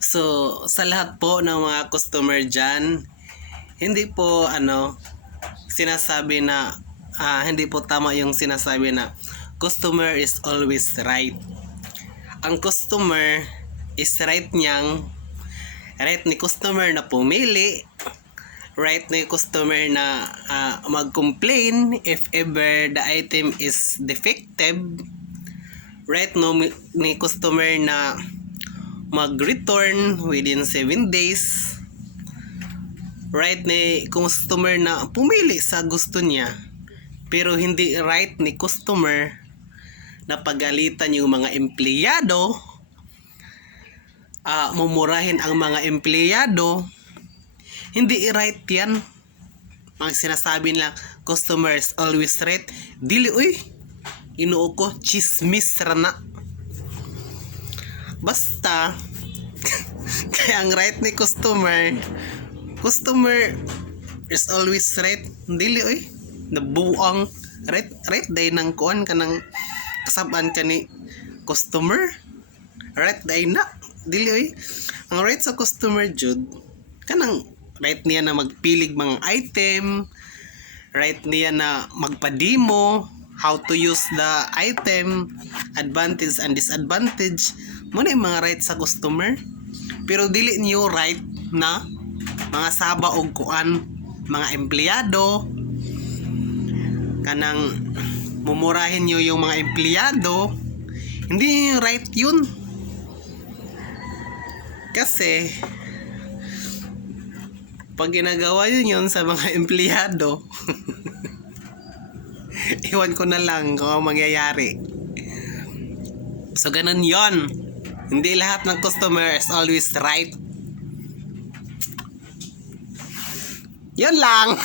So, sa lahat po ng mga customer dyan, hindi po sinasabi na hindi po tama yung sinasabi na customer is always right. Ang customer is right ni customer na pumili, right ni customer na mag-complain if ever the item is defective, right no ni customer na mag-return within 7 days, right ni customer na pumili sa gusto niya. Pero hindi right ni customer na pagalitan yung mga empleyado, mumurahin ang mga empleyado. Hindi right yan. Ang sinasabi lang, customers always right. Dili, uy, inuo ko, chismis rana. Basta, kaya ang right ni customer is always right. Dili, uy, nabuang right day nang kuan ka ng kasabaan ka ni customer. Right day na. Dili, uy, ang right sa customer jud kanang right niya na magpilig mga item, right niya na magpadimo how to use the item, advantage and disadvantage. Muna yung mga right sa customer. Pero dili niyo right na mga saba og kuan mga empleyado, kanang mumurahin niyo yung mga empleyado. Hindi right yun. Kasi pag ginagawa yun sa mga empleyado, iwan ko na lang kung ang mangyayari. So ganun yon. Hindi lahat ng customer is always right. Yun lang.